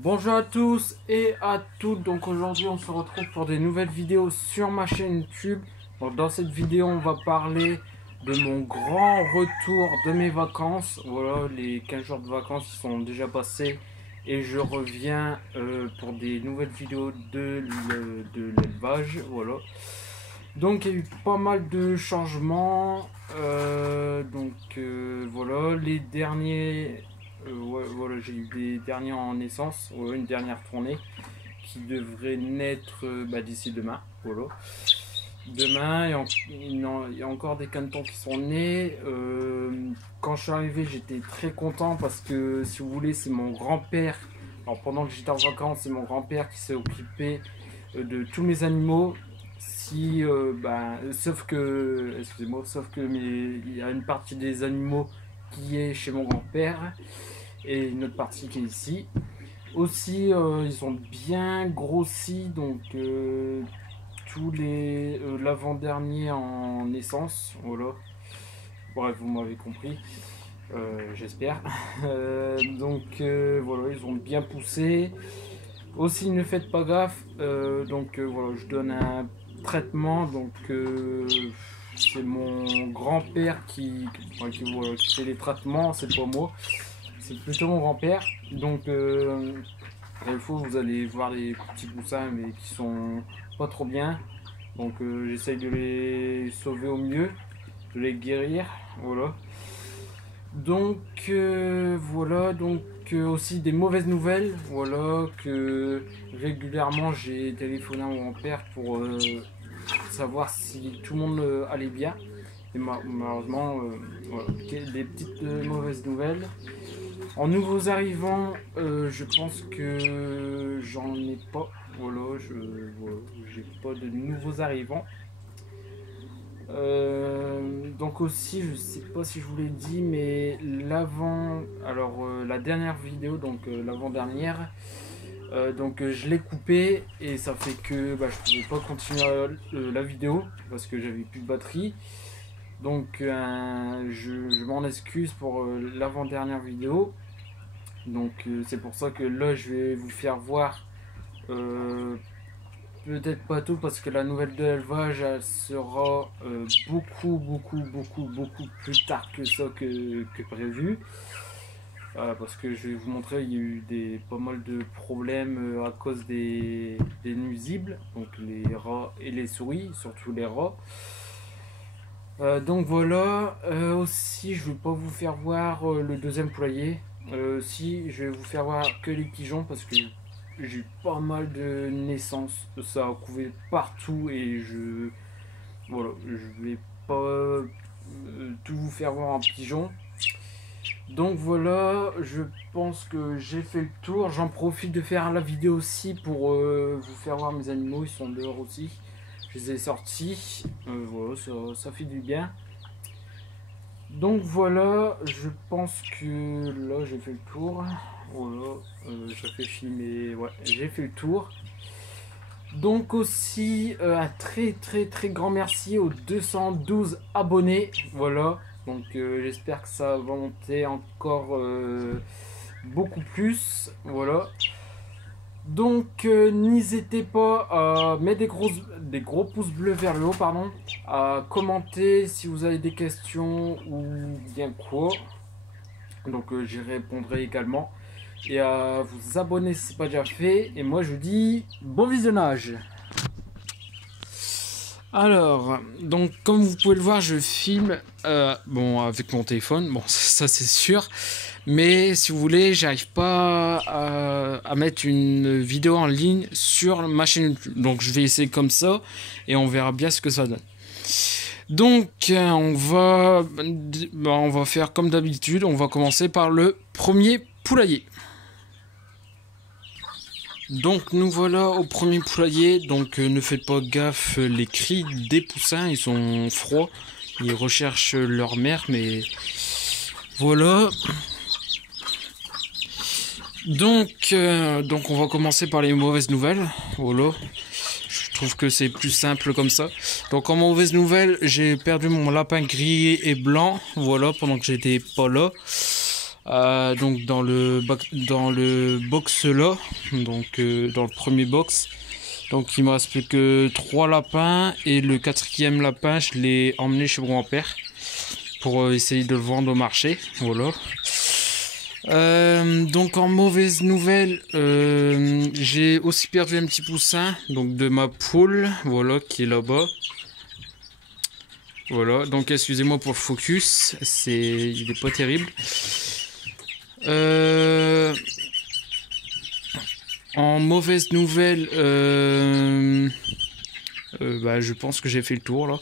Bonjour à tous et à toutes, donc aujourd'hui on se retrouve pour des nouvelles vidéos sur ma chaîne YouTube. Donc dans cette vidéo on va parler de mon grand retour de mes vacances. Voilà, les 15 jours de vacances qui sont déjà passés et je reviens pour des nouvelles vidéos de l'élevage. Voilà. Donc il y a eu pas mal de changements. Voilà, les derniers. Ouais, voilà, j'ai eu des derniers en naissance, ouais, une dernière tournée qui devrait naître d'ici demain. Voilà. Demain, il y a encore des canetons qui sont nés. Quand je suis arrivé, j'étais très content parce que, si vous voulez, c'est mon grand-père. Alors, pendant que j'étais en vacances, c'est mon grand-père qui s'est occupé de tous mes animaux. Sauf que, excusez-moi, il y a une partie des animaux qui est chez mon grand-père et une autre partie qui est ici. Aussi, ils ont bien grossi, donc tous les l'avant-dernier en naissance, voilà. Bref, vous m'avez compris, j'espère. Voilà, ils ont bien poussé. Aussi, ne faites pas gaffe. Voilà, je donne un traitement. C'est mon grand-père qui fait les traitements, c'est pas moi. C'est plutôt mon grand-père. Il faut, vous allez voir les petits poussins, mais qui sont pas trop bien. J'essaye de les sauver au mieux, de les guérir. Voilà. Aussi des mauvaises nouvelles. Voilà, que régulièrement j'ai téléphoné à mon grand-père pour savoir si tout le monde allait bien. Et malheureusement, voilà, des petites mauvaises nouvelles. En nouveaux arrivants, je pense que j'en ai pas. Voilà, j'ai pas de nouveaux arrivants. Donc aussi, je sais pas si je vous l'ai dit, mais la dernière vidéo, l'avant-dernière, je l'ai coupé et ça fait que je pouvais pas continuer la vidéo parce que j'avais plus de batterie. Je m'en excuse pour l'avant-dernière vidéo. C'est pour ça que là je vais vous faire voir peut-être pas tout parce que la nouvelle de l'élevage elle sera beaucoup plus tard que ça que prévu. Parce que je vais vous montrer, il y a eu pas mal de problèmes à cause des nuisibles, donc les rats et les souris, surtout les rats. Aussi je vais pas vous faire voir le deuxième poulailler. Si je vais vous faire voir que les pigeons parce que j'ai eu pas mal de naissances, ça a couvé partout et je vais pas tout vous faire voir en pigeon. Donc voilà, je pense que j'ai fait le tour. J'en profite de faire la vidéo aussi pour vous faire voir mes animaux, ils sont dehors aussi. Je les ai sortis, voilà, ça fait du bien. Donc voilà, je pense que là j'ai fait le tour. Voilà, j'ai fait filmer, ouais, j'ai fait le tour. Donc aussi un très grand merci aux 212 abonnés. Voilà, j'espère que ça va monter encore beaucoup plus. Voilà. N'hésitez pas à mettre des gros pouces bleus vers le haut, pardon, à commenter si vous avez des questions ou bien quoi. J'y répondrai également. Et à vous abonner si ce n'est pas déjà fait. Et moi je vous dis bon visionnage. Alors, donc comme vous pouvez le voir, je filme avec mon téléphone, bon ça c'est sûr. Mais si vous voulez, j'arrive pas à mettre une vidéo en ligne sur ma chaîne YouTube. Donc je vais essayer comme ça et on verra bien ce que ça donne. On va faire comme d'habitude. On va commencer par le premier poulailler. Donc nous voilà au premier poulailler. Ne faites pas gaffe, les cris des poussins, ils sont froids. Ils recherchent leur mère, mais voilà. On va commencer par les mauvaises nouvelles. Voilà. Je trouve que c'est plus simple comme ça. Donc en mauvaise nouvelle, j'ai perdu mon lapin gris et blanc. Voilà, pendant que j'étais pas là. Donc dans le box là, donc dans le premier box. Donc il me reste plus que 3 lapins et le 4e lapin je l'ai emmené chez mon grand-père pour essayer de le vendre au marché. Voilà. Donc en mauvaise nouvelle, j'ai aussi perdu un petit poussin donc de ma poule, voilà, qui est là-bas. Voilà, donc excusez-moi pour le focus, il est pas terrible. En mauvaise nouvelle, je pense que j'ai fait le tour là.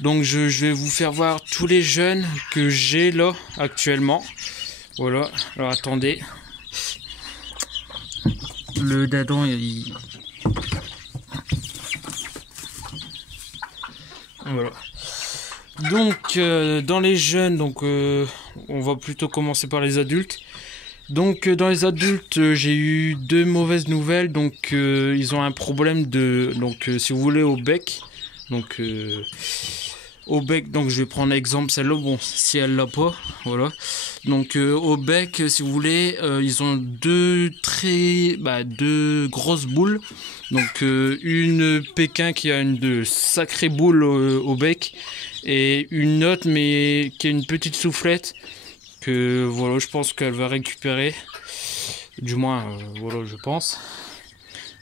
Donc je vais vous faire voir tous les jeunes que j'ai là actuellement. Voilà, alors attendez. Le dindon, voilà. Donc dans les jeunes, donc on va plutôt commencer par les adultes. Donc dans les adultes, j'ai eu 2 mauvaises nouvelles. Donc ils ont un problème de, donc si vous voulez, au bec. Donc au bec, donc je vais prendre l'exemple celle-là, bon si elle l'a pas, voilà. Donc au bec, si vous voulez, ils ont deux grosses boules. Donc une Pékin qui a de sacrées boules au bec et une autre mais qui a une petite soufflette que voilà, je pense qu'elle va récupérer, du moins voilà, je pense.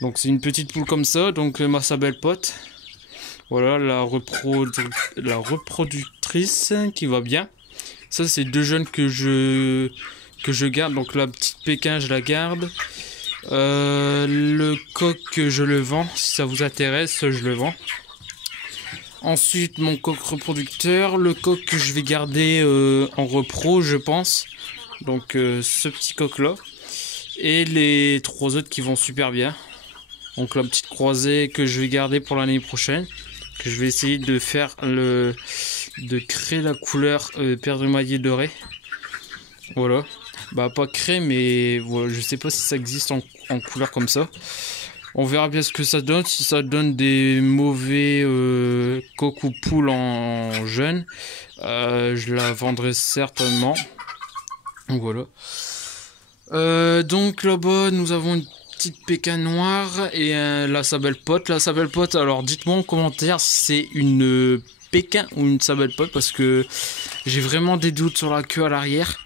Donc c'est une petite poule comme ça, donc sa belle pote. Voilà la reproductrice qui va bien. Ça c'est 2 jeunes que je garde. Donc la petite Pékin je la garde. Le coq je le vends. Si ça vous intéresse, je le vends. Ensuite mon coq reproducteur. Le coq que je vais garder en repro je pense. Donc ce petit coq là. Et les 3 autres qui vont super bien. Donc la petite croisée que je vais garder pour l'année prochaine. Que je vais essayer de faire de créer la couleur paire de maillet doré. Voilà. Bah pas créer mais voilà, je sais pas si ça existe en couleur comme ça. On verra bien ce que ça donne. Si ça donne des mauvais coq ou poules en jeune, je la vendrai certainement. Donc voilà. Donc là-bas nous avons une petite Pékin noire et sa belle pote. Sa belle pote, alors dites-moi en commentaire si c'est une Pékin ou une sa belle pote parce que j'ai vraiment des doutes sur la queue à l'arrière.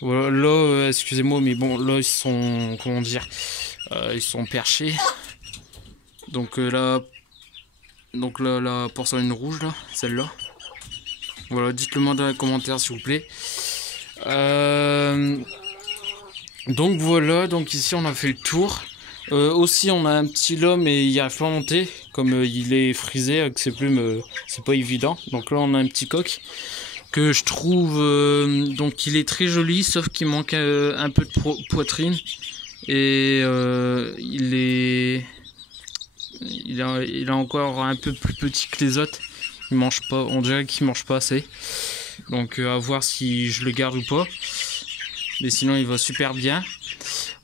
Voilà, là, excusez-moi, mais bon, là ils sont, comment dire, ils sont perchés. Donc là, la porcelaine rouge là, celle-là. Voilà, dites-le moi dans les commentaires s'il vous plaît. Donc voilà, donc ici on a fait le tour. Aussi on a un petit lot mais il arrive pas à monter. Comme il est frisé avec ses plumes, c'est pas évident. Donc là on a un petit coq que je trouve, donc il est très joli sauf qu'il manque un peu de poitrine. Et il est encore un peu plus petit que les autres. Il mange pas, on dirait qu'il mange pas assez. Donc à voir si je le garde ou pas. Mais sinon il va super bien.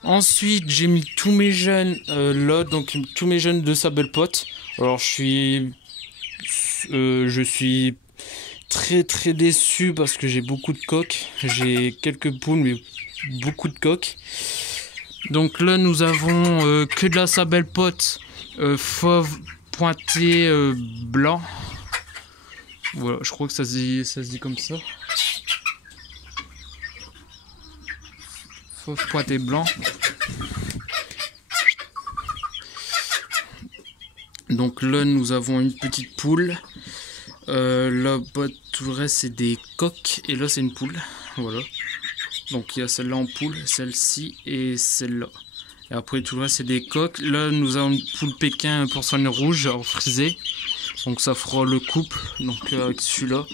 Ensuite j'ai mis tous mes jeunes là, donc tous mes jeunes de sa belle pote. Alors je suis très très déçu parce que j'ai beaucoup de coqs. J'ai quelques poules mais beaucoup de coqs. Donc là nous avons que de la sa belle pote fauve pointé blanc. Voilà, je crois que ça se dit comme ça. Pointé blanc. Donc là nous avons une petite poule. Là-bas tout le reste c'est des coqs et là c'est une poule. Voilà. Donc il y a celle-là en poule, celle-ci et celle-là. Et après tout le reste c'est des coqs. Là nous avons une poule Pékin porcelaine rouge en frisé. Donc ça fera le couple. Donc avec celui-là.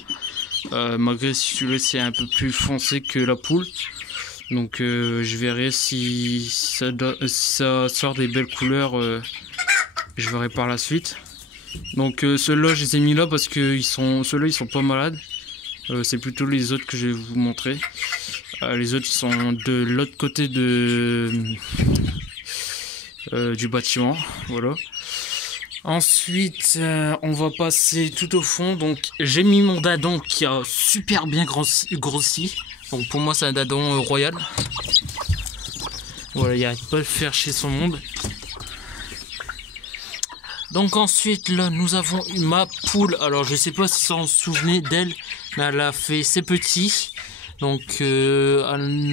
Malgré si celui-là c'est un peu plus foncé que la poule. Donc je verrai si ça sort des belles couleurs, je verrai par la suite. Donc ceux-là je les ai mis là parce que ceux-là ils sont pas malades. C'est plutôt les autres que je vais vous montrer. Les autres ils sont de l'autre côté du bâtiment. Voilà. Ensuite, on va passer tout au fond. Donc, j'ai mis mon dindon qui a super bien grossi. Donc, pour moi, c'est un dindon royal. Voilà, il n'y a pas de faire chez son monde. Donc, ensuite, là, nous avons ma poule. Alors, je sais pas si vous vous souvenez d'elle, mais elle a fait ses petits. Donc, elle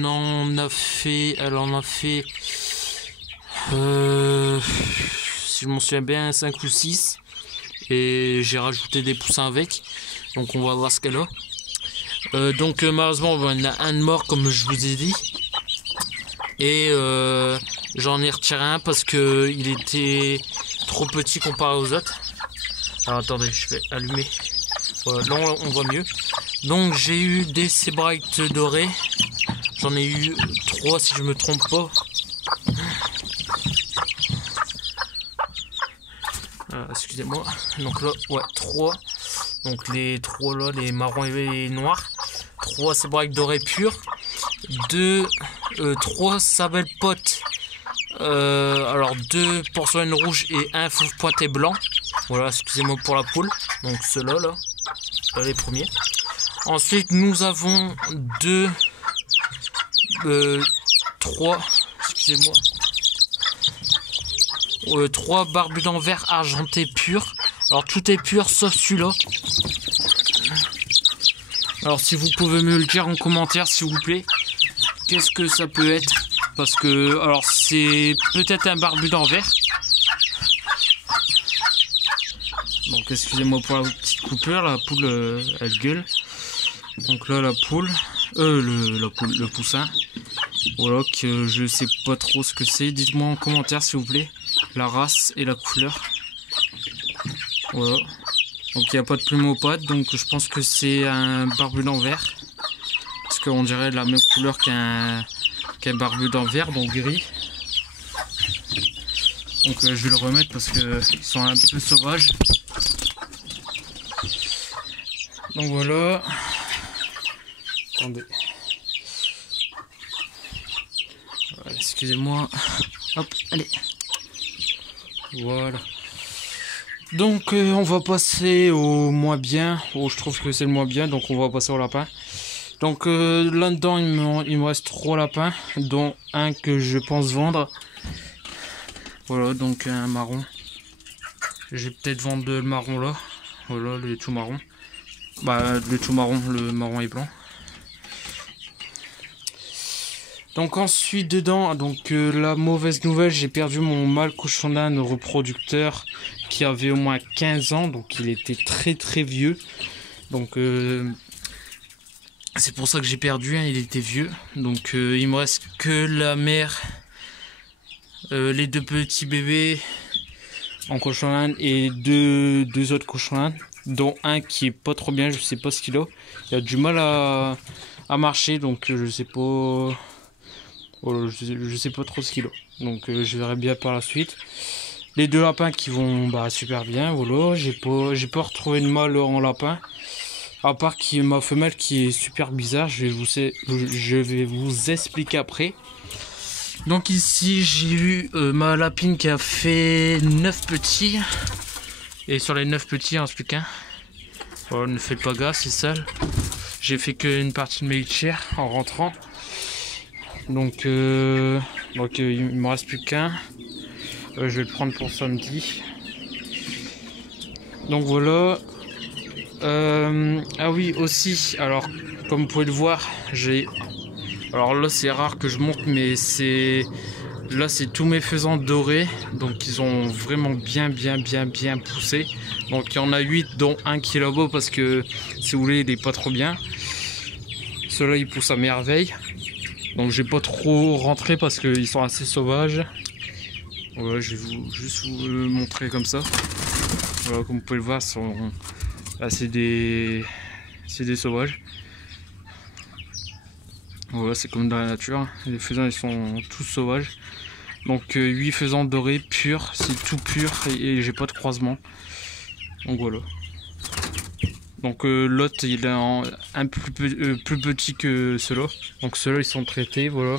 en a fait. Si je m'en souviens bien, 5 ou 6. Et j'ai rajouté des poussins avec. Donc on va voir ce qu'elle a. Donc malheureusement, il y en a un de mort comme je vous ai dit. Et j'en ai retiré un parce que il était trop petit comparé aux autres. Alors attendez, je vais allumer. Voilà, là on voit mieux. Donc j'ai eu des Sebright dorés. J'en ai eu 3 si je me trompe pas. Excusez-moi. Donc là, ouais, 3. Donc les 3 là, les marrons et les noirs. 3 Sebright dorés purs. 3 Sabelle potes. Alors 2 porcelaines rouges et 1 fauve pointé blanc. Voilà, excusez-moi pour la poule. Donc ceux-là, là, les premiers. Ensuite, nous avons 3, excusez-moi. 3 barbus d'envers argentés purs. Alors tout est pur sauf celui-là. Alors si vous pouvez me le dire en commentaire s'il vous plaît. Qu'est-ce que ça peut être? Parce que alors c'est peut-être un barbu d'envers. Donc excusez-moi pour la petite coupure. La poule elle gueule. Donc là la poule. Le poussin. Voilà que je sais pas trop ce que c'est. Dites-moi en commentaire s'il vous plaît. La race et la couleur. Voilà. Donc il n'y a pas de plume aux pattes. Donc je pense que c'est un barbu d'envers. Parce qu'on dirait la même couleur qu'un barbu d'envers, donc gris. Donc je vais le remettre parce qu'ils sont un peu sauvages. Donc voilà. Attendez. Voilà, excusez-moi. Hop, allez. Voilà. Donc on va passer au moins bien. Oh, je trouve que c'est le moins bien, donc on va passer au lapin. Donc là-dedans il me reste 3 lapins, dont un que je pense vendre. Voilà, donc un marron. Je vais peut-être vendre le marron là. Voilà, le tout marron. Bah le tout marron, le marron et blanc. Donc ensuite dedans, donc la mauvaise nouvelle, j'ai perdu mon mâle cochon d'Inde reproducteur qui avait au moins 15 ans, donc il était très très vieux. Donc c'est pour ça que j'ai perdu, hein, il était vieux. Donc il me reste que la mère, les 2 petits bébés en cochon d'Inde et deux autres cochons d'Inde, dont un qui est pas trop bien, je sais pas ce qu'il a. Il a du mal à marcher, donc je sais pas. Voilà, je sais pas trop ce qu'il a. Donc je verrai bien par la suite. Les 2 lapins qui vont super bien. Voilà, j'ai pas retrouvé de mâle en lapin. À part ma femelle qui est super bizarre. Je vais vous expliquer après. Donc ici j'ai eu ma lapine qui a fait 9 petits. Et sur les 9 petits il en reste plus qu'un. Voilà, ne faites pas gaffe, c'est sale. J'ai fait qu'une partie de mes litières en rentrant. Donc il me reste plus qu'un. Je vais le prendre pour samedi. Donc voilà. Ah oui aussi. Alors comme vous pouvez le voir, alors là c'est rare que je monte, mais là c'est tous mes faisans dorés. Donc ils ont vraiment bien poussé. Donc il y en a 8 dont un qui est là-bas parce que si vous voulez il est pas trop bien. Ceux-là ils poussent à merveille. Donc j'ai pas trop rentré parce qu'ils sont assez sauvages. Voilà, je vais juste vous le montrer comme ça. Voilà, comme vous pouvez le voir, là c'est des sauvages. Voilà, c'est comme dans la nature. Les faisans ils sont tous sauvages. Donc 8 faisans dorés purs, c'est tout pur et j'ai pas de croisement. Donc voilà. Donc l'autre il est un plus petit que ceux-là. Donc ceux-là ils sont traités, voilà.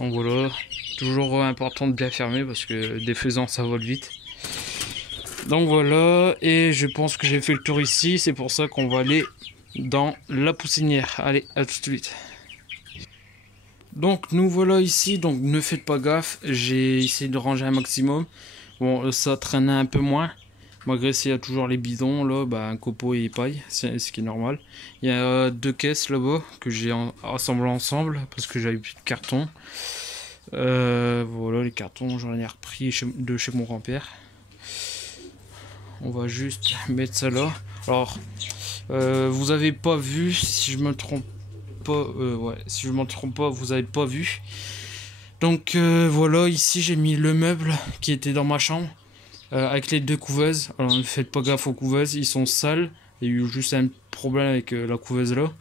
Donc voilà, toujours important de bien fermer parce que des faisans ça vole vite. Donc voilà, et je pense que j'ai fait le tour ici, c'est pour ça qu'on va aller dans la poussinière. Allez, à tout de suite. Donc nous voilà ici, donc ne faites pas gaffe, j'ai essayé de ranger un maximum. Bon, ça traînait un peu moins, malgré s'il y a toujours les bidons là, bah, un copeau et paille, c'est ce qui est normal. Il y a deux caisses là-bas que j'ai assemblées ensemble parce que j'avais plus de carton. Voilà les cartons, j'en ai repris de chez mon grand-père. On va juste mettre ça là. Alors, vous avez pas vu, si je me trompe pas, ouais, si je me trompe pas, vous avez pas vu. Donc voilà, ici j'ai mis le meuble qui était dans ma chambre avec les deux couveuses. Alors ne faites pas gaffe aux couveuses, ils sont sales. Il y a eu juste un problème avec la couveuse là.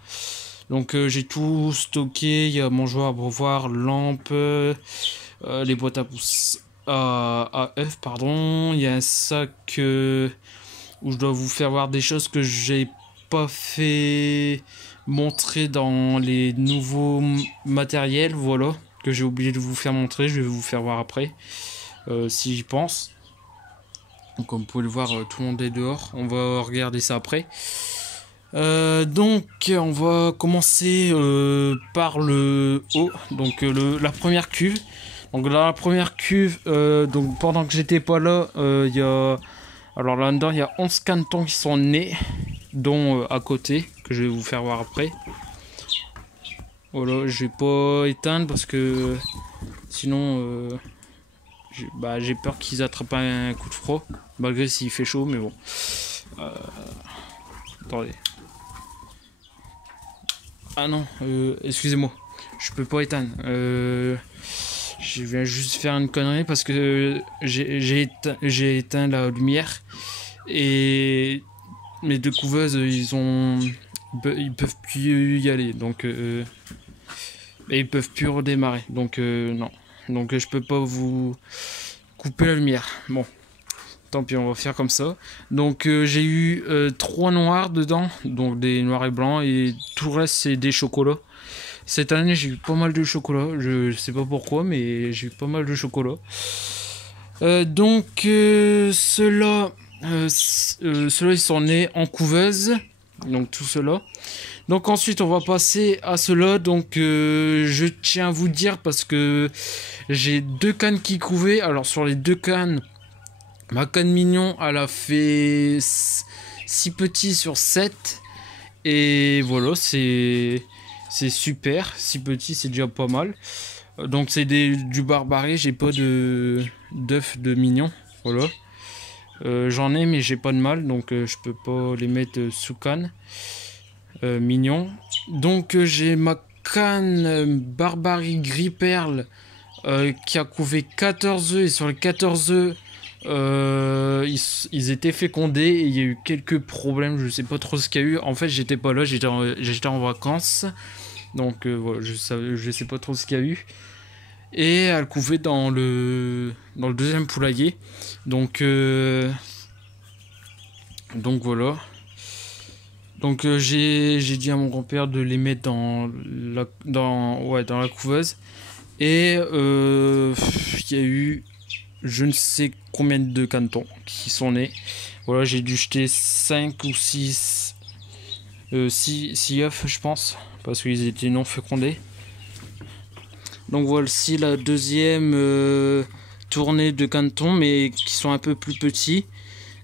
Donc j'ai tout stocké. Il y a mon joueur à abreuvoir, lampe, les boîtes à pouces à œufs, pardon. Il y a un sac où je dois vous faire voir des choses que j'ai pas fait montrer dans les nouveaux matériels, voilà, que j'ai oublié de vous faire montrer. Je vais vous faire voir après si j'y pense. Donc comme vous pouvez le voir, tout le monde est dehors. On va regarder ça après. Donc on va commencer par le haut, donc la première cuve. Donc dans la première cuve, donc pendant que j'étais pas là, il y a, alors là-dedans il y a 11 canetons qui sont nés, dont à côté, que je vais vous faire voir après. Voilà, je vais pas éteindre parce que sinon j'ai peur qu'ils attrapent un coup de froid, malgré s'il fait chaud, mais bon. Attendez. Ah non, excusez-moi, je peux pas éteindre. Je viens juste faire une connerie parce que j'ai éteint la lumière et mes deux couveuses ils peuvent plus y aller, donc et ils peuvent plus redémarrer, donc non, donc je peux pas vous couper la lumière. Bon, tant pis, on va faire comme ça. Donc j'ai eu 3 noirs dedans, donc des noirs et blancs, et tout le reste c'est des chocolats. Cette année j'ai eu pas mal de chocolat, je sais pas pourquoi, mais j'ai eu pas mal de chocolat. Donc ceux-là ils sont nés en couveuse, donc tout cela. Donc ensuite on va passer à cela. Donc je tiens à vous dire parce que j'ai 2 cannes qui couvaient. Alors sur les 2 cannes, ma canne mignon elle a fait 6 petits sur 7. Et voilà, c'est super. 6 petits c'est déjà pas mal. Donc c'est du barbarie, j'ai pas d'œufs de mignon. Voilà. J'en ai mais j'ai pas de mâle, donc je peux pas les mettre sous canne. Mignon. Donc j'ai ma canne barbarie gris perle qui a couvé 14 œufs, et sur les 14 œufs ils étaient fécondés et il y a eu quelques problèmes, je sais pas trop ce qu'il y a eu. En fait j'étais pas là, j'étais en vacances, donc voilà, je sais pas trop ce qu'il y a eu. Et elle couvait dans le deuxième poulailler, donc voilà. Donc j'ai dit à mon grand-père de les mettre dans la couveuse. Et il y a eu je ne sais combien de canetons qui sont nés. Voilà, j'ai dû jeter 5 ou 6 6 œufs je pense, parce qu'ils étaient non fécondés. Donc voici la deuxième tournée de canetons, mais qui sont un peu plus petits.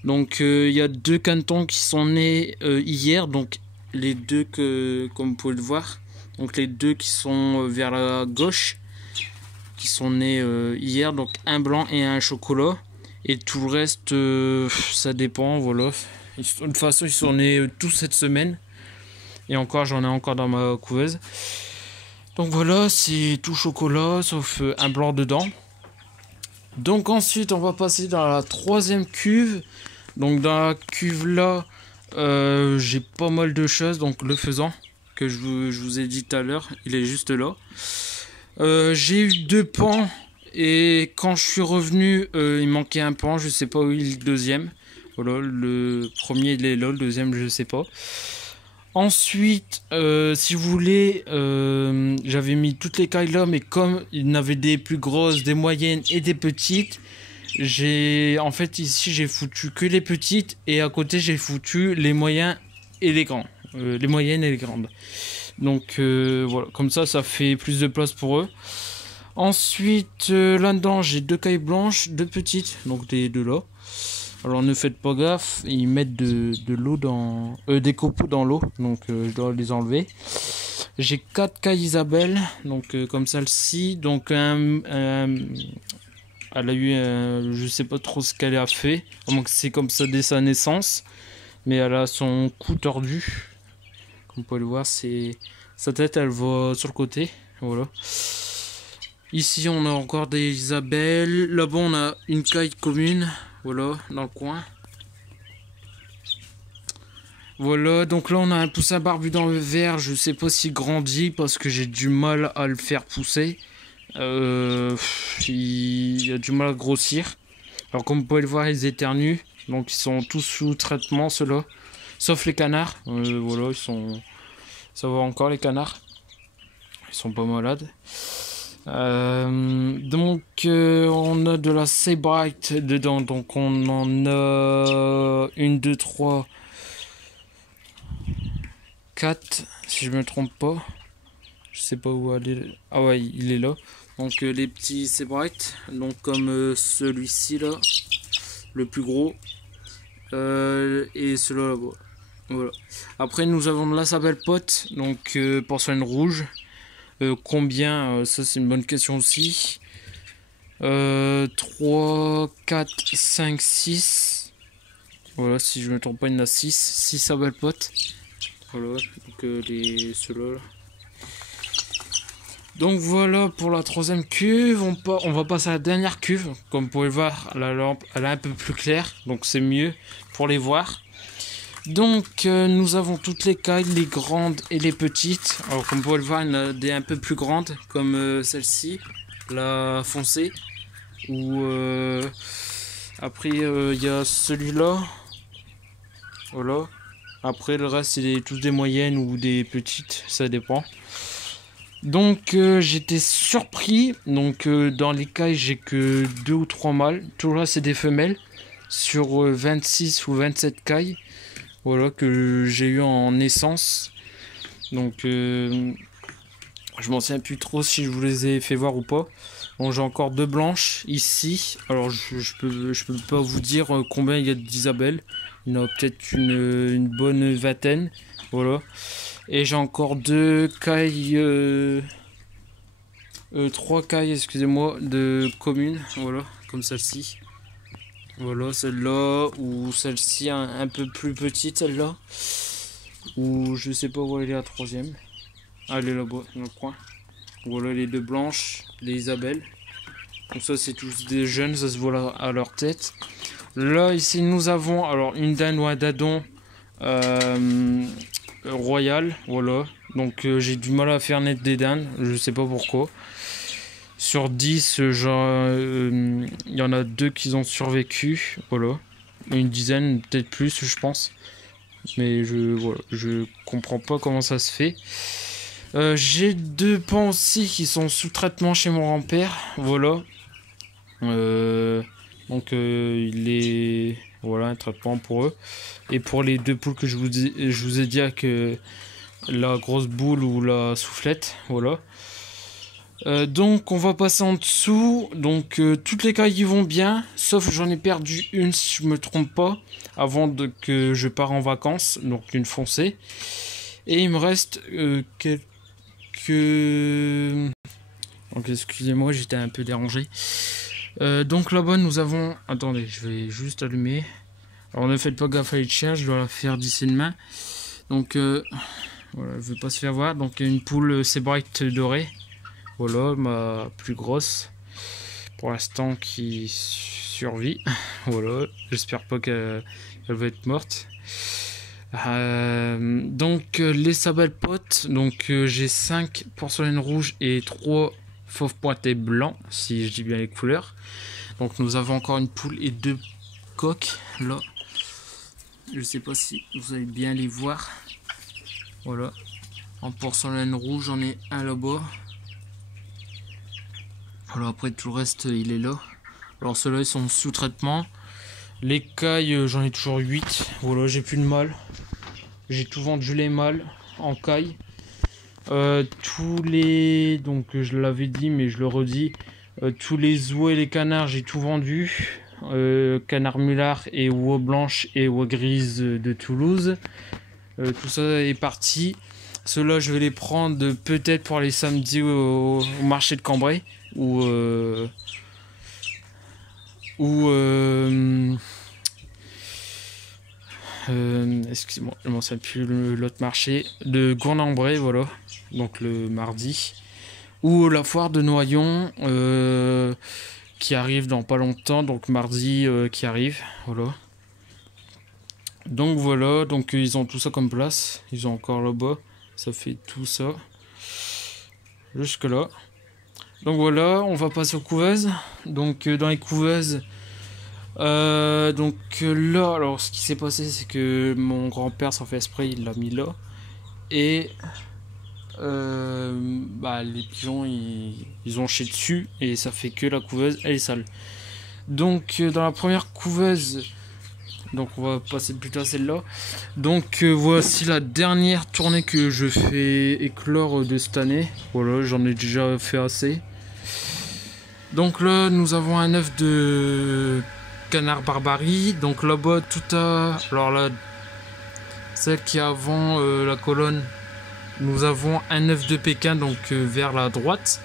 Donc il y a 2 canetons qui sont nés hier, donc les deux comme vous pouvez le voir, donc les 2 qui sont vers la gauche, qui sont nés hier, donc un blanc et un chocolat, et tout le reste ça dépend, voilà. De toute façon ils sont nés tous cette semaine, et encore j'en ai encore dans ma couveuse. Donc voilà, c'est tout chocolat sauf un blanc dedans. Donc ensuite on va passer dans la troisième cuve. Donc dans la cuve là, j'ai pas mal de choses. Donc le faisan que je vous ai dit tout à l'heure, il est juste là. J'ai eu 2 pans et quand je suis revenu, il manquait un pan. Je sais pas où est le deuxième. Voilà, le premier il est là, le deuxième je sais pas. Ensuite, si vous voulez, j'avais mis toutes les cailles là, mais comme il y en avait des plus grosses, des moyennes et des petites, en fait ici j'ai foutu que les petites et à côté j'ai foutu les moyens et les grands, les moyennes et les grandes. Donc voilà, comme ça fait plus de place pour eux. Ensuite, là-dedans j'ai deux cailles blanches, deux petites, donc des deux là. Alors ne faites pas gaffe, ils mettent de l'eau dans... des copeaux dans l'eau, donc je dois les enlever. J'ai 4 cailles Isabelle, donc comme celle-ci. Donc elle a eu, je sais pas trop ce qu'elle a fait, à moins que c'est comme ça dès sa naissance. Mais elle a son cou tordu, comme vous pouvez le voir, sa tête elle va sur le côté, voilà. Ici on a encore des Isabelles, là-bas on a une caille commune. Voilà, dans le coin. Voilà, donc là on a un poussin barbu dans le verre. Je sais pas s'il grandit parce que j'ai du mal à le faire pousser. Il a du mal à grossir. Alors comme vous pouvez le voir, ils éternuent. Donc ils sont tous sous traitement ceux-là. Sauf les canards. Voilà, ça va encore les canards. Ils sont pas malades. Donc on a de la Sebright dedans, donc on en a 1, 2, 3, 4 si je me trompe pas, je sais pas où aller. Ah ouais, il est là. Donc les petits Sebright, donc comme celui-ci là, le plus gros, et celui-là là-bas. Voilà. Après nous avons de la Sabelle Pote, donc porcelaine rouge. Combien, ça c'est une bonne question aussi. 3, 4, 5, 6. Voilà, si je me trompe pas, il y en a 6 Sabelle Pote. Voilà, donc ceux-là. Donc voilà pour la troisième cuve. On va passer à la dernière cuve. Comme vous pouvez le voir, la lampe elle est un peu plus claire, donc c'est mieux pour les voir. Donc nous avons toutes les cailles, les grandes et les petites. Alors comme vous pouvez le voir, il y en a des un peu plus grandes, comme celle-ci, la foncée. Ou après il y a celui-là. Voilà. Après le reste c'est tous des moyennes ou des petites, ça dépend. Donc j'étais surpris. Donc dans les cailles j'ai que 2 ou 3 mâles. Tout le reste c'est des femelles. Sur 26 ou 27 cailles. Voilà, que j'ai eu en naissance. Donc je m'en souviens plus trop si je vous les ai fait voir ou pas. Bon, j'ai encore 2 blanches ici. Alors je peux pas vous dire combien il y a d'Isabelle. Il y en a peut-être une bonne vingtaine. Voilà. Et j'ai encore 2 cailles, 3 cailles, excusez-moi, de communes. Voilà, comme celle-ci. Voilà, celle-là, ou celle-ci un peu plus petite, celle-là. Ou je sais pas où elle est la troisième. Ah, elle est là-bas, dans le coin. Voilà les 2 blanches, les Isabelle. Donc ça, c'est tous des jeunes, ça se voit à leur tête. Là, ici, nous avons alors une dinde ou un dadon royal. Voilà. Donc j'ai du mal à faire naître des dindes, je sais pas pourquoi. Sur 10, il y en a 2 qui ont survécu, voilà. Une dizaine, peut-être plus, je pense. Mais voilà, je comprends pas comment ça se fait. J'ai 2 pans aussi qui sont sous traitement chez mon grand-père, voilà. Donc il est... Voilà, un traitement pour eux. Et pour les 2 poules que je vous ai dit, que la grosse boule ou la soufflette, voilà. Donc on va passer en dessous. Donc toutes les cailles y vont bien, sauf j'en ai perdu une si je me trompe pas, avant que je pars en vacances, donc une foncée. Et il me reste quelques... Donc excusez-moi, j'étais un peu dérangé. Donc là-bas nous avons... Attendez, je vais juste allumer. Alors ne faites pas gaffe à les chiens, je dois la faire d'ici une main. Donc voilà, je veux pas se faire voir. Donc une poule Sebright dorée. Voilà, ma plus grosse pour l'instant qui survit. Voilà, j'espère pas qu'elle va être morte. Donc les Sabelle Pote, donc j'ai 5 porcelaines rouges et 3 fauves pointés blancs, si je dis bien les couleurs. Donc nous avons encore une poule et 2 coques là. Je sais pas si vous allez bien les voir. Voilà. En porcelaine rouge, j'en ai un là-bas. Voilà, après tout le reste, il est là. Alors ceux-là, ils sont sous traitement. Les cailles, j'en ai toujours 8. Voilà, j'ai plus de mâles. J'ai tout vendu les mâles en caille. Tous les... Donc je l'avais dit, mais je le redis. Tous les oies et les canards, j'ai tout vendu. Canard mulard et oie blanche et oie grise de Toulouse. Tout ça est parti. Ceux-là, je vais les prendre peut-être pour les samedis au marché de Cambrai. Excusez-moi, je m'en sais plus l'autre marché de Gournay-en-Bray, voilà, donc le mardi, ou la foire de Noyon qui arrive dans pas longtemps, donc mardi qui arrive, voilà. Donc voilà, donc ils ont tout ça comme place, ils ont encore là-bas, ça fait tout ça jusque là. Donc voilà, on va passer aux couveuses. Donc dans les couveuses, donc là, alors ce qui s'est passé, c'est que mon grand-père s'en fait exprès, il l'a mis là. Et les pigeons, ils ont chié dessus et ça fait que la couveuse, elle est sale. Donc dans la première couveuse, donc on va passer plutôt à celle-là. Donc voici la dernière tournée que je fais éclore de cette année. Voilà, j'en ai déjà fait assez. Donc là, nous avons un œuf de canard barbarie. Donc là-bas, tout à... Alors là, celle qui est avant la colonne, nous avons un œuf de Pékin, donc vers la droite.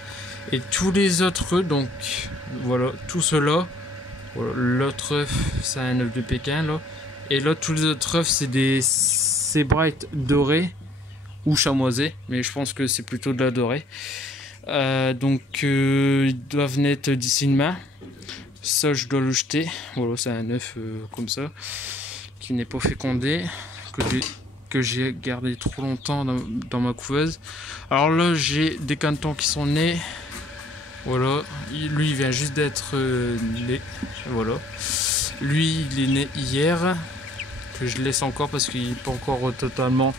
Et tous les autres œufs, donc voilà, tout cela. Voilà, l'autre œuf, c'est un œuf de Pékin là. Et là, tous les autres œufs, c'est des Sebright dorés ou chamoisés. Mais je pense que c'est plutôt de la dorée. Ils doivent naître d'ici une main. Ça, je dois le jeter. Voilà, c'est un œuf comme ça qui n'est pas fécondé, que j'ai gardé trop longtemps dans ma couveuse. Alors là, j'ai des canetons qui sont nés. Voilà, lui il vient juste d'être né. Voilà, lui il est né hier, que je laisse encore parce qu'il n'est pas encore totalement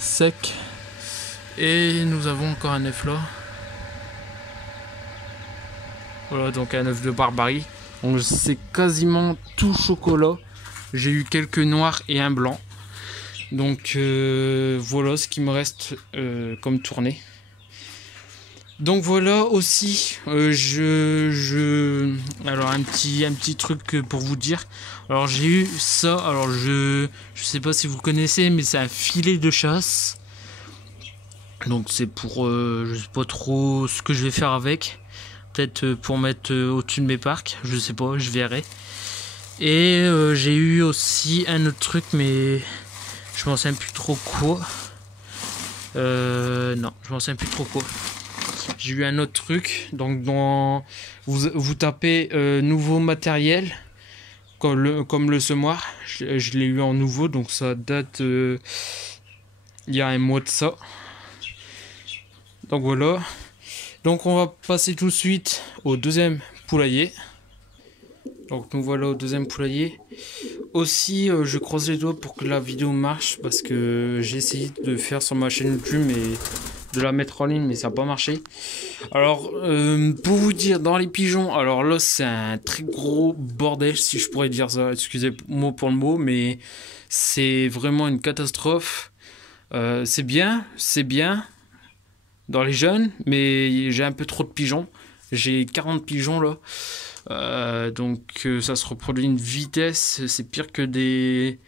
sec. Et nous avons encore un œuf là. Voilà, donc un œuf de barbarie. Donc c'est quasiment tout chocolat. J'ai eu quelques noirs et un blanc. Donc voilà ce qui me reste comme tournée. Donc voilà aussi, alors un petit truc pour vous dire. Alors j'ai eu ça, alors je sais pas si vous connaissez, mais c'est un filet de chasse. Donc c'est pour, je sais pas trop ce que je vais faire avec. Peut-être pour mettre au-dessus de mes parcs, je sais pas, je verrai. Et j'ai eu aussi un autre truc, mais je m'en souviens plus trop quoi. Non, je m'en souviens plus trop quoi. J'ai eu un autre truc, donc vous tapez nouveau matériel, comme le semoir, je l'ai eu en nouveau, donc ça date il y a un mois de ça. Donc voilà, donc on va passer tout de suite au deuxième poulailler. Donc nous voilà au deuxième poulailler. Aussi, je croise les doigts pour que la vidéo marche, parce que j'ai essayé de faire sur ma chaîne YouTube, mais de la mettre en ligne, mais ça n'a pas marché. Alors, pour vous dire, dans les pigeons, alors là, c'est un très gros bordel, si je pourrais dire ça. Excusez-moi pour le mot, mais c'est vraiment une catastrophe. C'est bien dans les jeunes, mais j'ai un peu trop de pigeons. J'ai 40 pigeons là. Donc ça se reproduit une vitesse, c'est pire que des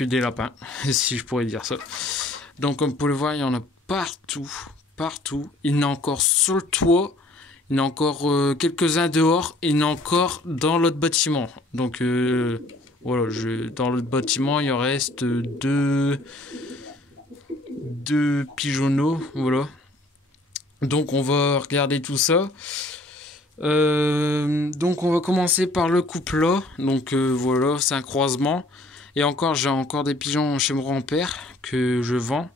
lapins, si je pourrais dire ça. Donc comme vous pouvez le voir, il y en a partout. Il y en a encore sur le toit, il y en a encore quelques-uns dehors, et il y en a encore dans l'autre bâtiment. Donc voilà, dans l'autre bâtiment, il en reste deux pigeonneaux, voilà. Donc on va regarder tout ça. Donc on va commencer par le couple là. Donc voilà, c'est un croisement. Et encore, j'ai encore des pigeons chez mon grand-père que je vends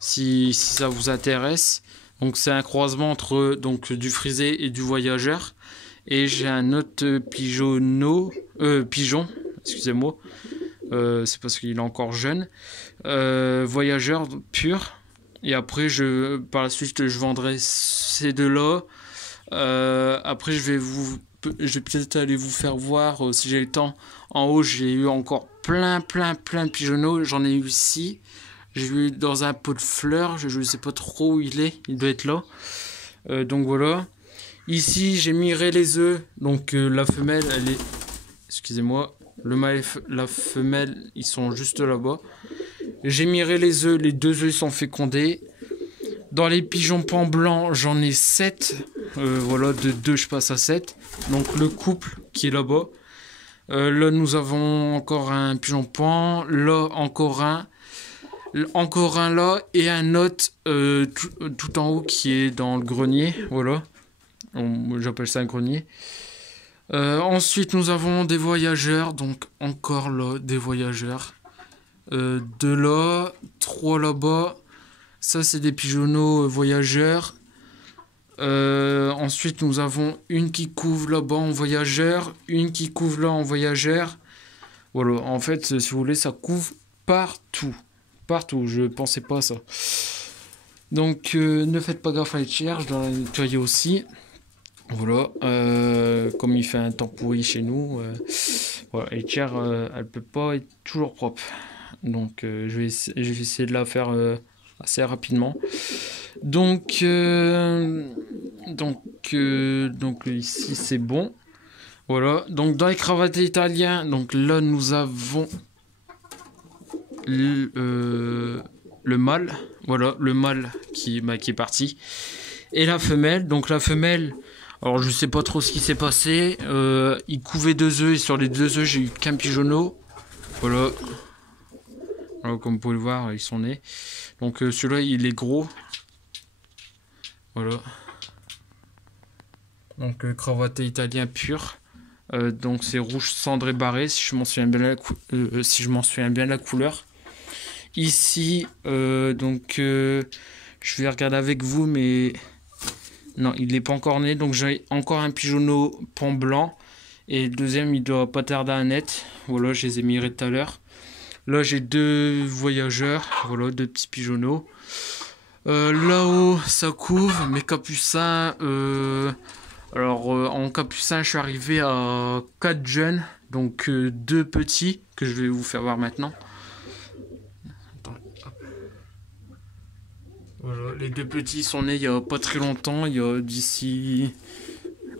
si ça vous intéresse. Donc c'est un croisement entre du frisé et du voyageur. Et j'ai un autre pigeon, excusez-moi, C'est parce qu'il est encore jeune. Voyageur pur. Et après, par la suite, je vendrai ces deux-là. Après, je vais peut-être aller vous faire voir si j'ai le temps. En haut, j'ai eu encore plein de pigeonneaux. J'en ai eu 6. J'ai eu dans un pot de fleurs. Je ne sais pas trop où il est. Il doit être là. Donc voilà. Ici, j'ai miré les œufs. Donc la femelle, elle est... Excusez-moi. Le mâle et la femelle, ils sont juste là-bas. J'ai miré les œufs. Les 2 œufs sont fécondés. Dans les pigeons pans blancs, j'en ai 7. Voilà, de 2, je passe à 7. Donc le couple qui est là-bas. Là, nous avons encore un pigeon pan. Là, encore un. Encore un là. Et un autre tout en haut qui est dans le grenier. Voilà. J'appelle ça un grenier. Ensuite, nous avons des voyageurs. Donc, encore là, des voyageurs. 2 là. 3 là-bas. Ça, c'est des pigeonneaux voyageurs. Ensuite, nous avons une qui couvre là-bas en voyageur. Une qui couvre là en voyageur. Voilà, en fait, si vous voulez, ça couvre partout. Partout, je pensais pas à ça. Donc, ne faites pas gaffe à les tiers, je dois la nettoyer aussi. Voilà, comme il fait un temps pourri chez nous, voilà, les tiers, elle peut pas être toujours propre. Donc, je vais essayer de la faire assez rapidement. Donc ici c'est bon. Voilà. Donc dans les cravates italiens, donc là nous avons le mâle. Voilà, le mâle qui est parti. Et la femelle. Donc la femelle, alors je sais pas trop ce qui s'est passé. Il couvait 2 œufs et sur les 2 œufs j'ai eu qu'un pigeonneau. Voilà. Alors, comme vous pouvez le voir, ils sont nés. Donc celui-là, il est gros. Voilà. Donc cravaté italien pur. Donc c'est rouge cendré barré, si je m'en souviens bien la couleur. Ici, je vais regarder avec vous, mais non, il n'est pas encore né. Donc j'ai encore un pigeonneau pan blanc. Et le deuxième, il doit pas tarder à naître. Voilà, je les ai mirés tout à l'heure. Là, j'ai 2 voyageurs. Voilà, 2 petits pigeonneaux. Là-haut, ça couvre. Mes capucins. En capucin, je suis arrivé à 4 jeunes. Donc, 2 petits que je vais vous faire voir maintenant. Voilà, les 2 petits sont nés il n'y a pas très longtemps. Il y a d'ici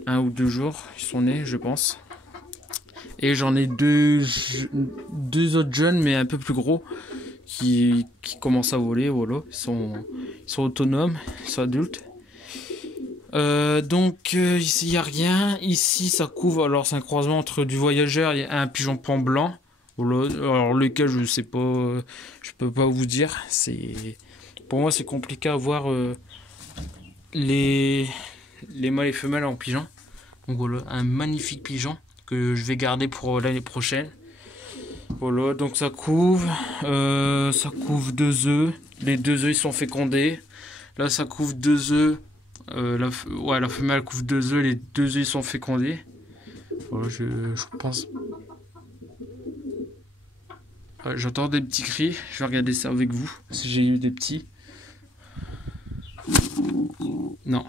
1 ou 2 jours. Ils sont nés, je pense. Et j'en ai 2 autres jeunes, mais un peu plus gros, qui commencent à voler. Voilà, ils sont autonomes, ils sont adultes. Ici, il n'y a rien. Ici, ça couvre. Alors, c'est un croisement entre du voyageur et un pigeon pan blanc. Voilà. Alors, lequel, je sais pas. Je peux pas vous dire. Pour moi, c'est compliqué à voir les mâles et femelles en pigeon. Donc, voilà, un magnifique pigeon que je vais garder pour l'année prochaine. Voilà, donc ça couvre 2 œufs. Les 2 œufs ils sont fécondés. Là ça couvre 2 œufs. La femelle couvre 2 œufs. Les 2 œufs ils sont fécondés. Voilà, je pense. J'entends des petits cris. Je vais regarder ça avec vous si j'ai eu des petits. Non.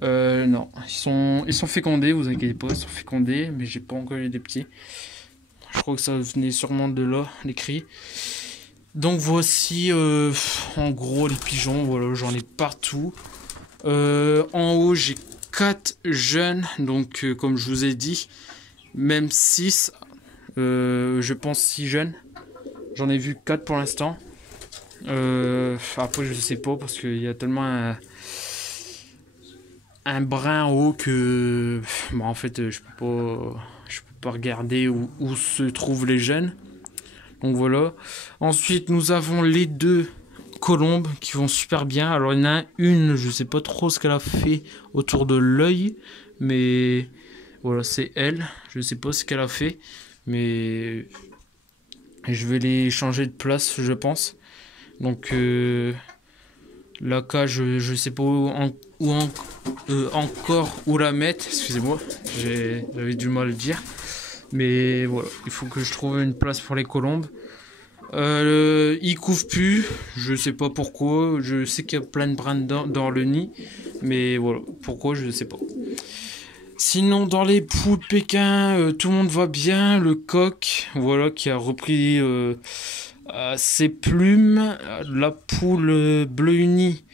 Non, ils sont fécondés, vous inquiétez pas, ils sont fécondés, mais j'ai pas encore eu des petits. Je crois que ça venait sûrement de là, les cris. Donc voici, en gros, les pigeons, voilà, j'en ai partout. En haut, j'ai 4 jeunes, donc comme je vous ai dit, même 6, je pense 6 jeunes. J'en ai vu 4 pour l'instant. Après, je sais pas, parce qu'il y a tellement un brin en haut que en fait je peux pas regarder où se trouvent les jeunes. Donc voilà. Ensuite nous avons les 2 colombes qui vont super bien. Alors il y en a une, je sais pas trop ce qu'elle a fait autour de l'œil, mais voilà, c'est elle. Je sais pas ce qu'elle a fait, mais je vais les changer de place, je pense. Donc la cage, je sais pas encore où la mettre. Excusez-moi, j'avais du mal à le dire. Mais voilà, il faut que je trouve une place pour les colombes. Ils couvrent plus, je sais pas pourquoi. Je sais qu'il y a plein de brins dans le nid, mais voilà, pourquoi je sais pas. Sinon, dans les poules Pékin, tout le monde va bien. Le coq, voilà, qui a repris ses plumes. La poule bleu uni,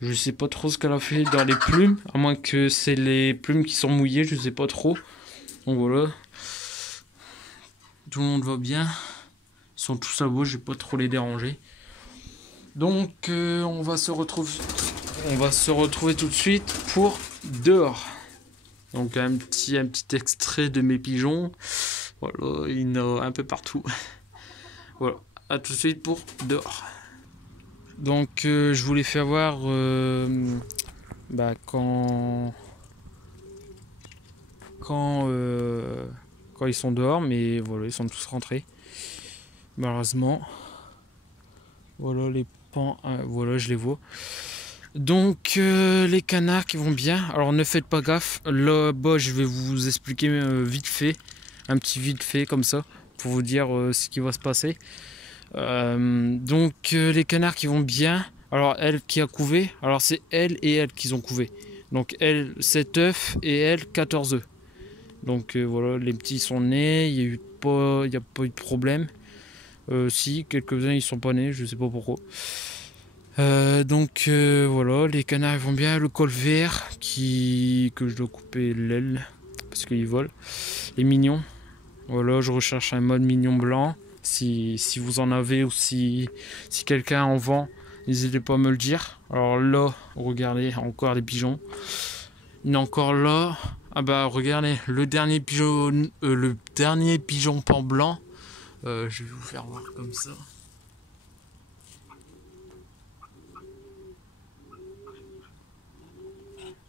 je sais pas trop ce qu'elle a fait dans les plumes, à moins que c'est les plumes qui sont mouillées, je sais pas trop. Donc voilà, tout le monde va bien. Ils sont tous à beau, je vais pas trop les déranger. Donc on va se retrouver tout de suite pour dehors. Donc un petit extrait de mes pigeons. Voilà, il y en a un peu partout. Voilà, à tout de suite pour dehors. Donc je vous les fais voir quand ils sont dehors, mais voilà, ils sont tous rentrés. Malheureusement. Voilà les pans, voilà, je les vois. Donc les canards qui vont bien. Alors ne faites pas gaffe. Là-bas, je vais vous expliquer vite fait, un petit vite fait comme ça, pour vous dire ce qui va se passer. Donc les canards qui vont bien. Alors elle qui a couvé. Alors c'est elle et elle qui ont couvé. Donc elle 7 œufs et elle 14 œufs. Donc voilà, les petits sont nés. Il n'y a pas eu de problème. Si quelques-uns ils sont pas nés, je sais pas pourquoi. Donc voilà, les canards ils vont bien. Le col vert que je dois couper l'aile parce qu'il vole. Les mignons. Voilà, je recherche un mode mignon blanc. Si vous en avez ou si quelqu'un en vend, n'hésitez pas à me le dire. Alors là, regardez, encore des pigeons. Il y en a encore là. Ah bah regardez, le dernier pigeon pan blanc. Je vais vous faire voir comme ça.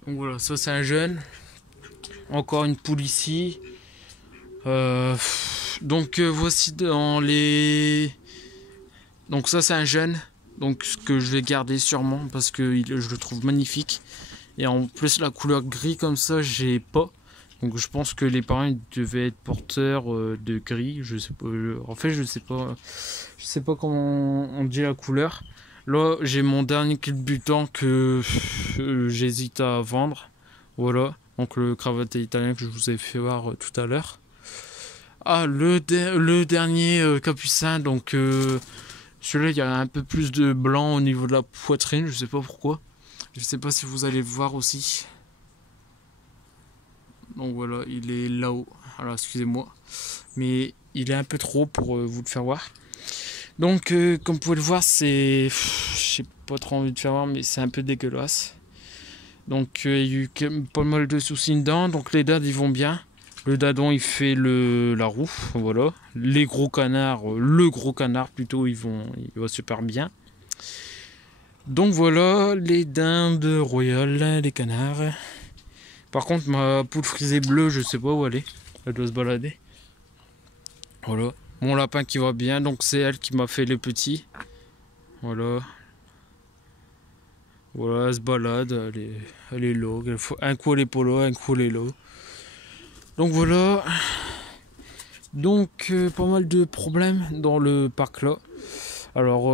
Donc voilà, ça c'est un jeune. Encore une poule ici. Donc voici dans les... Donc ça c'est un jeune. Donc ce que je vais garder sûrement parce que je le trouve magnifique. Et en plus la couleur gris comme ça j'ai pas. Donc je pense que les parents devaient être porteurs de gris. Je sais pas. En fait je sais pas. Je sais pas comment on dit la couleur. Là j'ai mon dernier culbutant que j'hésite à vendre. Voilà. Donc le cravaté italien que je vous ai fait voir tout à l'heure. Ah le dernier capucin. Donc celui-là il y a un peu plus de blanc au niveau de la poitrine. Je sais pas pourquoi. Je sais pas si vous allez le voir aussi. Donc voilà, il est là-haut. Alors excusez-moi, mais il est un peu trop pour vous le faire voir. Donc comme vous pouvez le voir, j'ai pas trop envie de faire voir, mais c'est un peu dégueulasse. Donc il y a eu pas mal de soucis dedans. Donc les dads ils vont bien. Le dadon il fait la roue, voilà. Les gros canards, le gros canard plutôt, il va super bien. Donc voilà, les dindes royales, les canards. Par contre, ma poule frisée bleue, je sais pas où elle est. Elle doit se balader. Voilà. Mon lapin qui va bien, donc c'est elle qui m'a fait les petits. Voilà. Voilà, elle se balade, elle est là. Un coup elle est pas là, un coup elle est là. Donc voilà. Donc pas mal de problèmes dans le parc là. Alors,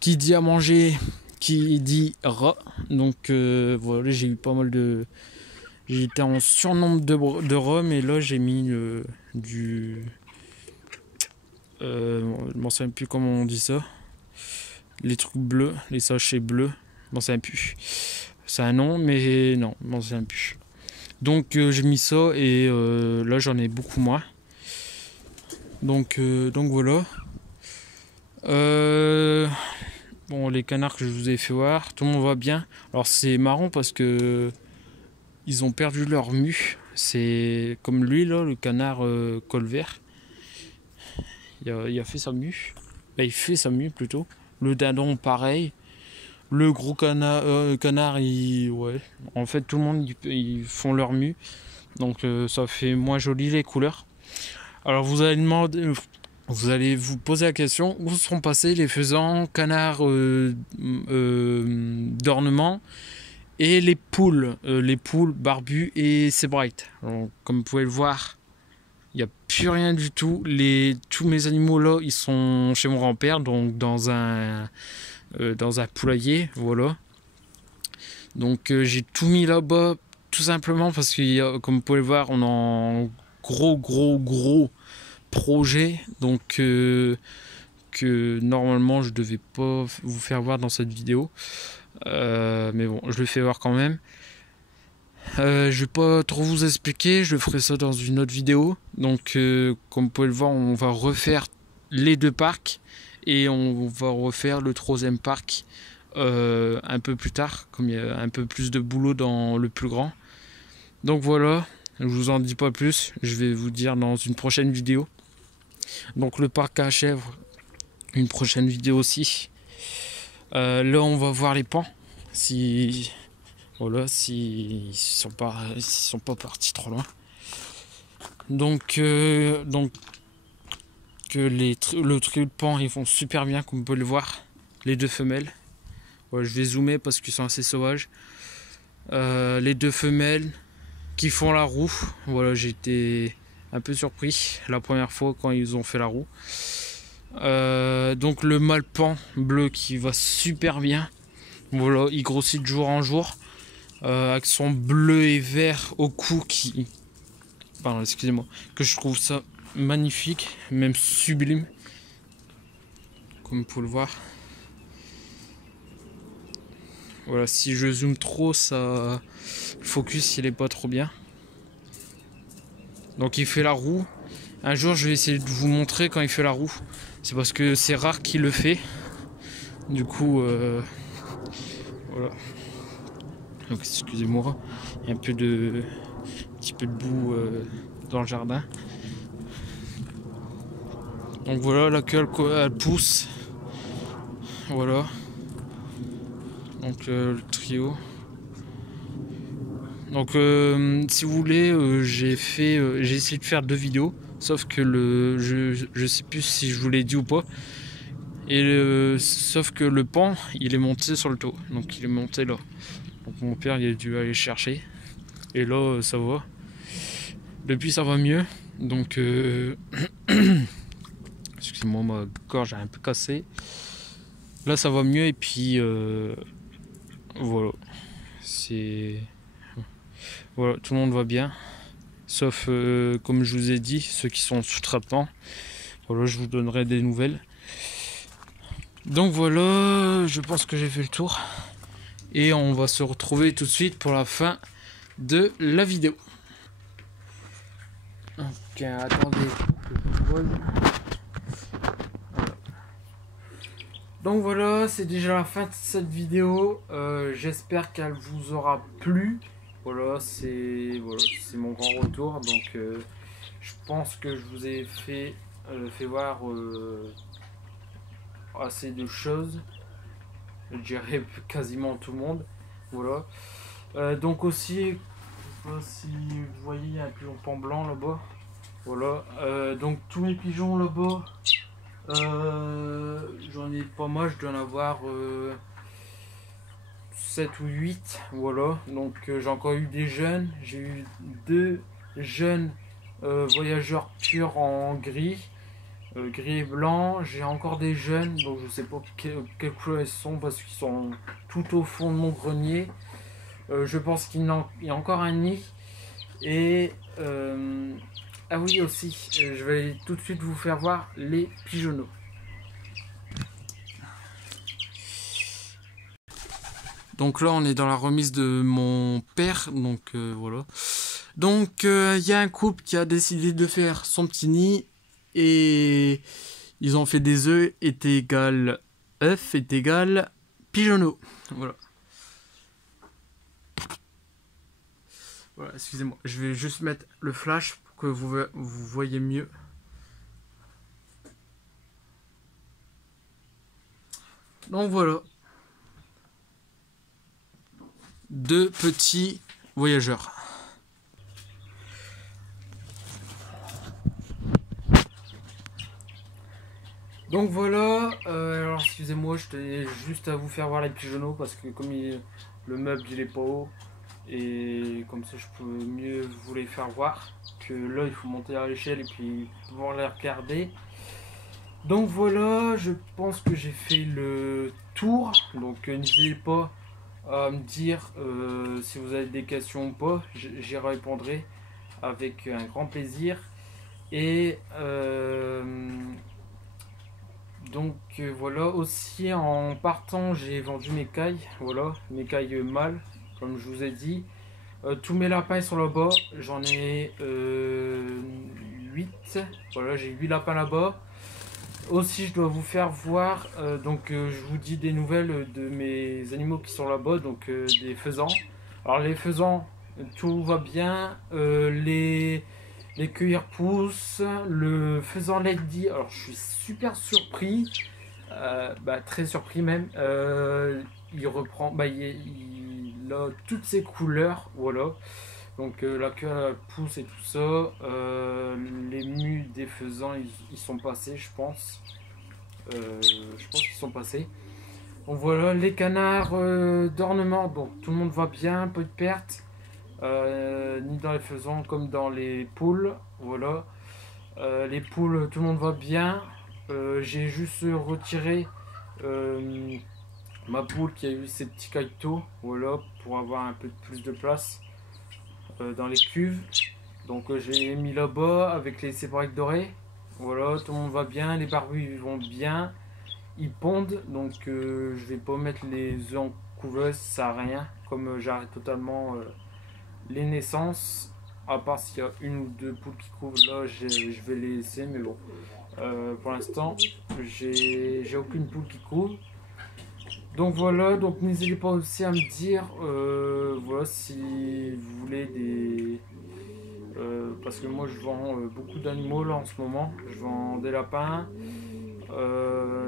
qui dit à manger, qui dit rat. Donc voilà, j'ai eu pas mal de... J'étais en surnombre de rats, mais là j'ai mis du... je m'en souviens plus comment on dit ça. Les trucs bleus, les sachets bleus. Je m'en souviens plus. C'est un nom, mais non, je m'en souviens plus. Donc j'ai mis ça et là j'en ai beaucoup moins. Donc voilà. Bon, les canards que je vous ai fait voir, tout le monde va bien. Alors c'est marrant parce que ils ont perdu leur mue. C'est comme lui là, le canard col vert. Il a fait sa mue. Bah, il fait sa mue plutôt. Le dindon pareil. Le gros canard, ouais. En fait tout le monde ils font leur mue. Donc ça fait moins joli les couleurs. Alors vous allez vous poser la question, où seront passés les faisans, canards d'ornement et les poules barbues et sébright. Comme vous pouvez le voir, Il n'y a plus rien du tout. Tous mes animaux là, ils sont chez mon grand-père, donc dans un poulailler, voilà. Donc j'ai tout mis là-bas, tout simplement parce que, comme vous pouvez le voir, on est en gros projet. Donc que normalement je devais pas vous faire voir dans cette vidéo. Mais bon, je le fais voir quand même. Je vais pas trop vous expliquer, je ferai ça dans une autre vidéo. Donc comme vous pouvez le voir, on va refaire les deux parcs et on va refaire le troisième parc un peu plus tard, comme il y a un peu plus de boulot dans le plus grand. Donc voilà, je vous en dis pas plus, je vais vous dire dans une prochaine vidéo. Donc le parc à chèvres, une prochaine vidéo aussi. Là on va voir les pans, si voilà, s'ils sont pas partis trop loin. Donc que le trio de pan ils font super bien, comme vous pouvez le voir, les deux femelles. Ouais, je vais zoomer parce qu'ils sont assez sauvages. Les deux femelles qui font la roue. Voilà, j'étais un peu surpris la première fois quand ils ont fait la roue. Donc le mâle pan bleu qui va super bien. Voilà, il grossit de jour en jour. Avec son bleu et vert au cou pardon, excusez-moi. Que je trouve ça magnifique, même sublime. Comme vous pouvez le voir. Voilà, si je zoome trop, le focus il est pas trop bien. Donc il fait la roue. Un jour je vais essayer de vous montrer quand il fait la roue. C'est parce que c'est rare qu'il le fait. Du coup, voilà. Donc excusez-moi, il y a un petit peu de boue dans le jardin. Donc voilà, la queue elle pousse. Voilà. Donc le trio. Donc si vous voulez, j'ai essayé de faire 2 vidéos, sauf que je sais plus si je vous l'ai dit ou pas. Et sauf que le pan, il est monté sur le toit, donc il est monté là. Donc mon père il a dû aller chercher. Et là ça va. Depuis ça va mieux. Donc excusez-moi, ma gorge est un peu cassée. Là ça va mieux et puis voilà. Voilà, tout le monde va bien. Sauf comme je vous ai dit, ceux qui sont sous traitement. Voilà, je vous donnerai des nouvelles. Donc voilà, je pense que j'ai fait le tour. Et on va se retrouver tout de suite pour la fin de la vidéo. Ok, attendez. Donc voilà, c'est déjà la fin de cette vidéo. J'espère qu'elle vous aura plu. Voilà, c'est mon grand retour. Donc je pense que je vous ai fait voir assez de choses. Je dirais quasiment tout le monde. Voilà. Donc aussi, je sais pas si vous voyez, il y a un pigeon pan blanc là-bas. Voilà. Donc tous mes pigeons là-bas, j'en ai pas mal, je dois en avoir 7 ou 8. Voilà. Donc j'ai encore eu des jeunes. J'ai eu 2 jeunes voyageurs purs en gris. Gris et blanc, j'ai encore des jeunes, donc je sais pas quelle couleur ils sont parce qu'ils sont tout au fond de mon grenier. Je pense qu'il y a encore un nid. Et ah oui aussi, je vais tout de suite vous faire voir les pigeonneaux. Donc là on est dans la remise de mon père, donc voilà. Donc il y a un couple qui a décidé de faire son petit nid. Et ils ont fait des œufs œuf est égal pigeonneau. Voilà. Voilà, excusez-moi. Je vais juste mettre le flash pour que vous voyez mieux. Donc voilà. 2 petits voyageurs. Donc voilà, alors excusez-moi, je tenais juste à vous faire voir les pigeonneaux parce que comme le meuble il est pas haut, et comme ça je peux mieux vous les faire voir, que là il faut monter à l'échelle et puis pouvoir les regarder. Donc voilà, je pense que j'ai fait le tour, donc n'hésitez pas à me dire si vous avez des questions ou pas, j'y répondrai avec un grand plaisir. Et voilà, aussi en partant j'ai vendu mes cailles, voilà, mes cailles mâles, comme je vous ai dit. Tous mes lapins sont là-bas, j'en ai 8, voilà, j'ai 8 lapins là-bas. Aussi je dois vous faire voir, je vous dis des nouvelles de mes animaux qui sont là-bas, donc des faisans. Alors les faisans, tout va bien, les cueilleurs poussent, le faisan lady, alors je suis super surpris, très surpris même, il reprend, il a toutes ses couleurs, voilà. Donc la queue pousse et tout ça, les mus des faisans ils sont passés je pense, qu'ils sont passés. Donc voilà, les canards d'ornement, donc tout le monde va bien, peu de pertes, ni dans les faisans comme dans les poules, voilà. Les poules, tout le monde va bien. J'ai juste retiré ma poule qui a eu ses petits cailloux, voilà, pour avoir un peu plus de place dans les cuves. Donc j'ai mis là-bas avec les séparaques dorés. Voilà, tout le monde va bien, les barbus ils vont bien, ils pondent, donc je vais pas mettre les œufs en couveuse, ça sert à rien, comme j'arrête totalement les naissances, à part s'il y a une ou deux poules qui couvent, là je vais les laisser, mais bon, pour l'instant j'ai aucune poule qui couvre. Donc voilà, donc n'hésitez pas aussi à me dire voilà, si vous voulez des parce que moi je vends beaucoup d'animaux là en ce moment. Je vends des lapins,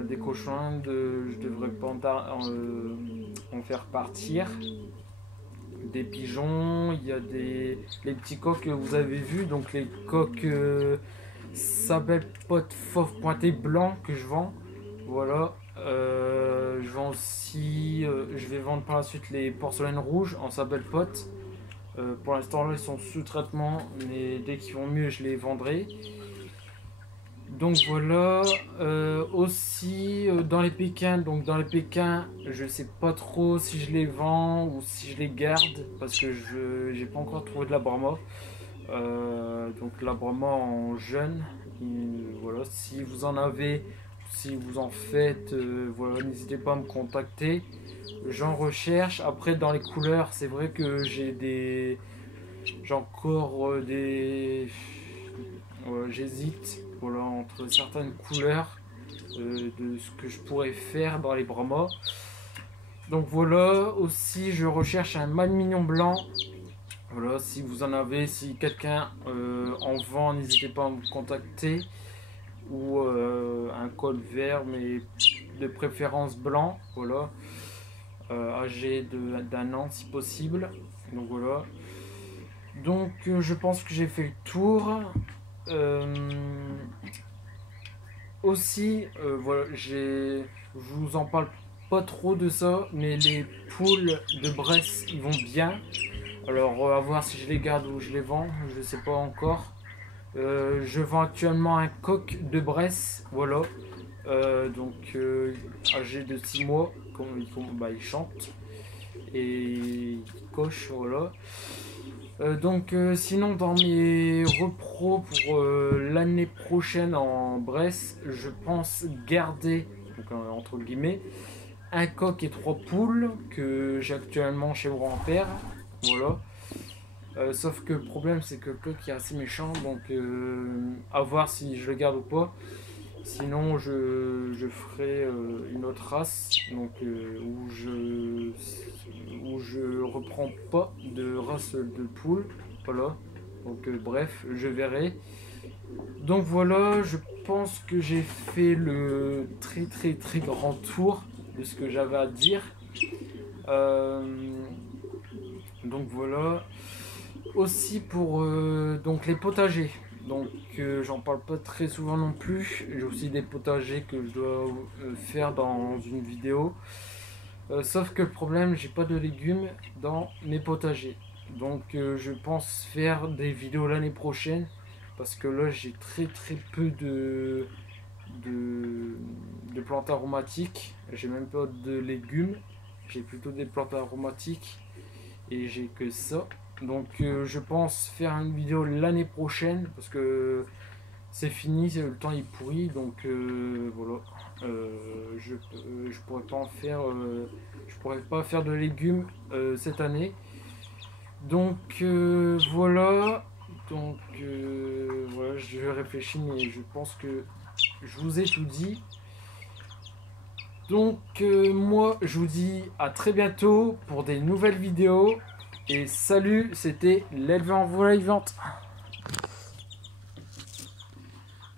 des cochons, je devrais pas en faire partir. Des pigeons, il y a les petits coqs que vous avez vus, donc les coqs s'appellent pot fauve pointé blanc que je vends. Voilà. Je vends aussi, je vais vendre par la suite les porcelaines rouges en sabelle pote. Pour l'instant là ils sont sous traitement, mais dès qu'ils vont mieux je les vendrai. Donc voilà, aussi dans les Pékins, je sais pas trop si je les vends ou si je les garde parce que je j'ai pas encore trouvé de la Brahma. Donc la Brahma en jeune, voilà, si vous en avez, si vous en faites, voilà, n'hésitez pas à me contacter. J'en recherche. Après dans les couleurs, c'est vrai que j'ai encore j'hésite, voilà, entre certaines couleurs de ce que je pourrais faire dans les Brahmas. Donc voilà, aussi je recherche un mâle mignon blanc. Voilà, si vous en avez, si quelqu'un en vend, n'hésitez pas à me contacter. Ou un col vert, mais de préférence blanc, voilà. Âgé d'un an si possible. Donc voilà. Donc je pense que j'ai fait le tour. Aussi, voilà, je vous en parle pas trop de ça, mais les poules de Bresse, ils vont bien. Alors, à voir si je les garde ou je les vends, je sais pas encore. Je vends actuellement un coq de Bresse, voilà. Âgé de 6 mois, il chante et il coche, voilà. Sinon dans mes repros pour l'année prochaine en Bresse, je pense garder, donc, entre guillemets, un coq et 3 poules que j'ai actuellement chez mon grand-père, voilà. Sauf que le problème c'est que le coq est assez méchant, donc à voir si je le garde ou pas. Sinon je ferai une autre race, donc où je reprends pas de race de poule, voilà. Donc bref, je verrai. Donc voilà, je pense que j'ai fait le très très très grand tour de ce que j'avais à dire. Euh, donc voilà. Aussi pour donc les potagers. Donc j'en parle pas très souvent non plus. J'ai aussi des potagers que je dois faire dans une vidéo. Sauf que le problème, j'ai pas de légumes dans mes potagers. Donc je pense faire des vidéos l'année prochaine. Parce que là j'ai très peu de, de plantes aromatiques. J'ai même pas de légumes. J'ai plutôt des plantes aromatiques. Et j'ai que ça. Donc je pense faire une vidéo l'année prochaine. Parce que c'est fini, le temps est pourri. Donc voilà. Je pourrais pas en faire. Je pourrais pas faire de légumes cette année. Donc voilà. Donc voilà, je réfléchis, mais je pense que je vous ai tout dit. Donc moi, je vous dis à très bientôt pour des nouvelles vidéos. Et salut, c'était l'éleveur en volaille vivante.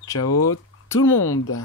Ciao tout le monde.